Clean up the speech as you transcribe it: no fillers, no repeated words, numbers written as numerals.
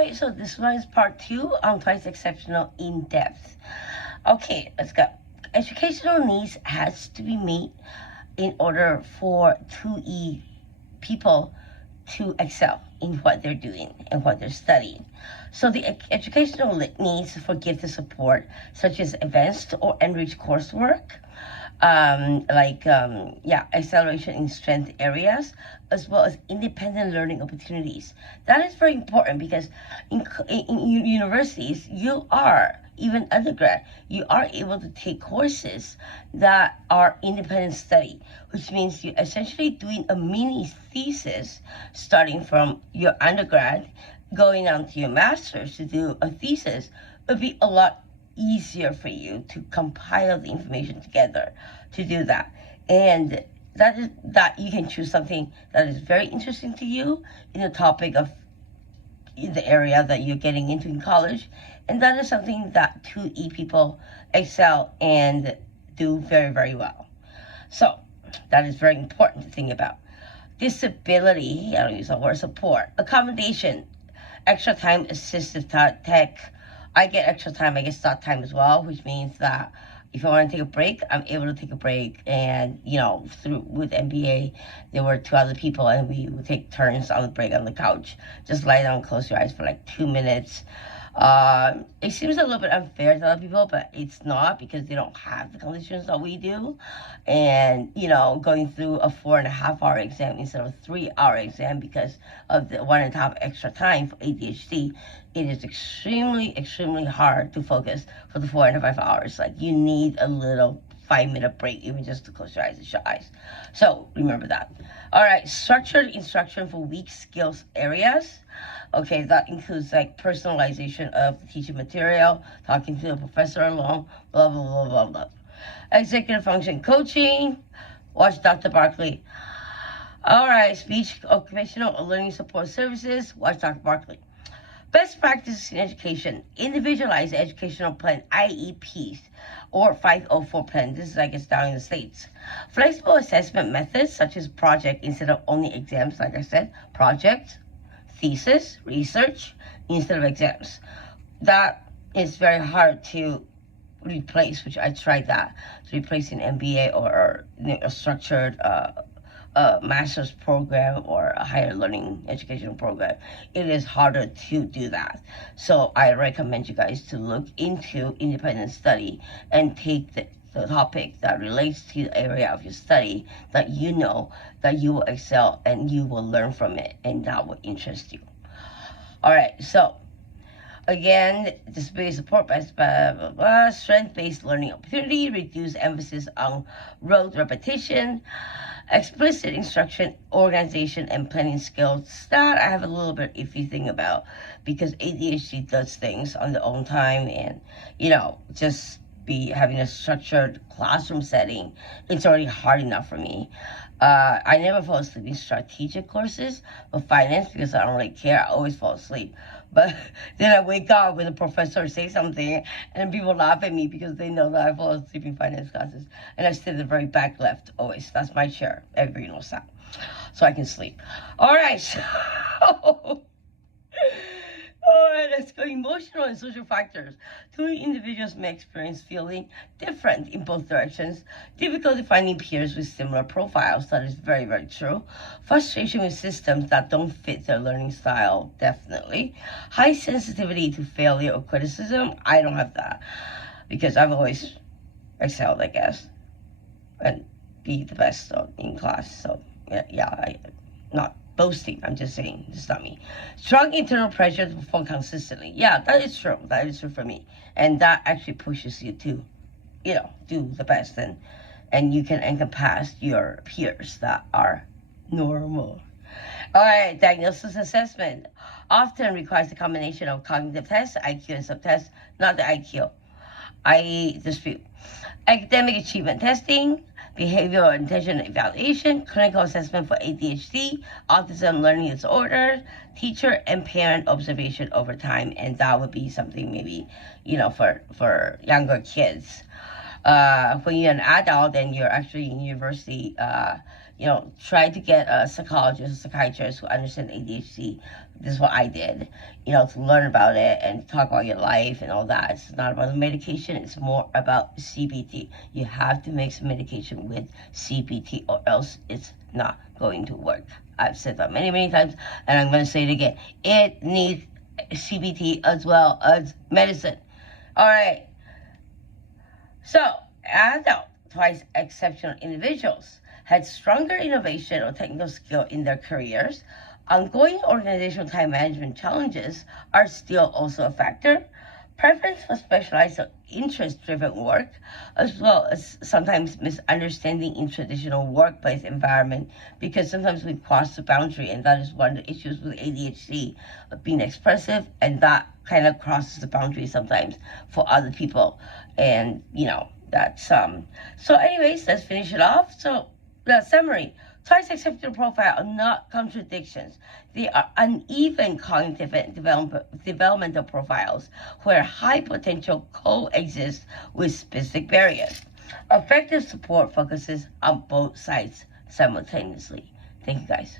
Okay, so this one is part 2 on twice exceptional in depth. Okay, let's go. Educational needs has to be met in order for 2E people to excel in what they're doing and what they're studying. So the educational needs for gifted support, such as advanced or enriched coursework, acceleration in strength areas, as well as independent learning opportunities. That is very important because in universities, you are, even undergrad, you are able to take courses that are independent study, which means you're essentially doing a mini thesis starting from your undergrad, going on to your master's to do a thesis. Would be a lot easier for you to compile the information together to do that. And that you can choose something that is very interesting to you in the topic of in the area that you're getting into in college, and that is something that 2E people excel and do very, very well. So that is very important to think about. Disability, I don't use the word support. Accommodation, extra time, assistive tech. I get extra time, I get start time as well, which means that if I want to take a break, I'm able to take a break. And, through with MBA, there were 2 other people, and we would take turns on the break on the couch. Just lie down, close your eyes for like 2 minutes. It seems a little bit unfair to other people, but it's not, because they don't have the conditions that we do. And, going through a 4.5-hour exam instead of a 3-hour exam because of the 1.5 extra time for ADHD, it is extremely, extremely hard to focus for the 4.5 hours. Like, you need a little 5-minute break, even just to close your eyes and shut eyes. So remember that. All right, structured instruction for weak skills areas. Okay, that includes like personalization of the teaching material, talking to the professor along, blah, blah, blah, blah, blah. Executive function coaching. Watch Dr. Barkley. All right, speech, occupational, or learning support services. Watch Dr. Barkley. Best practices in education. Individualized educational plan, IEPs, or 504 plan. This is, I guess, down in the States. Flexible assessment methods, such as project instead of only exams, like I said. Project, thesis, research, instead of exams. That is very hard to replace, which I tried that, to replace an MBA or a structured master's program or a higher learning educational program. It is harder to do that. So I recommend you guys to look into independent study and take the topic that relates to the area of your study that you know that you will excel and you will learn from it, and that will interest you. All right, so again, disability support, strength-based learning opportunity, reduce emphasis on rote repetition, explicit instruction, organization, and planning skills. That I have a little bit iffy thing about, because ADHD does things on their own time, and just be having a structured classroom setting, it's already hard enough for me. I never fall asleep in strategic courses, but finance, because I don't really care, I always fall asleep. But then I wake up when the professor says something, and people laugh at me because they know that I fall asleep in finance classes. And I sit at the very back left, always. That's my chair. Everybody knows that. So I can sleep. All right. All right, let's go. Emotional and social factors. 2 individuals may experience feeling different in both directions. Difficulty finding peers with similar profiles. That is very, very true. Frustration with systems that don't fit their learning style. Definitely. High sensitivity to failure or criticism. I don't have that, because I've always excelled, I guess, and be the best in class. So I not boasting, I'm just saying, it's not me. Strong internal pressure to perform consistently. Yeah, that is true. That is true for me. And that actually pushes you to, do the best, and you can encompass your peers that are normal. All right, diagnosis assessment often requires a combination of cognitive tests, IQ, and subtests, not the IQ. I dispute. Academic achievement testing, behavioral intention evaluation, clinical assessment for ADHD, autism learning disorder, teacher and parent observation over time, and that would be something maybe, for younger kids. When you're an adult and you're actually in university, try to get a psychologist, a psychiatrist who understands ADHD. This is what I did, to learn about it and talk about your life and all that. It's not about the medication, it's more about CBT. You have to mix medication with CBT or else it's not going to work. I've said that many, many times, and I'm going to say it again. It needs CBT as well as medicine. All right. So, adult, twice exceptional individuals had stronger innovation or technical skill in their careers. Ongoing organizational time management challenges are still also a factor. Preference for specialized or interest-driven work, as well as sometimes misunderstanding in traditional workplace environment, because sometimes we cross the boundary, and that is one of the issues with ADHD, being expressive, and that kind of crosses the boundary sometimes for other people. And that's so anyways, let's finish it off. So the summary: twice exceptional profile are not contradictions. They are uneven cognitive and developmental profiles where high potential coexist with specific barriers. Effective support focuses on both sides simultaneously. Thank you, guys.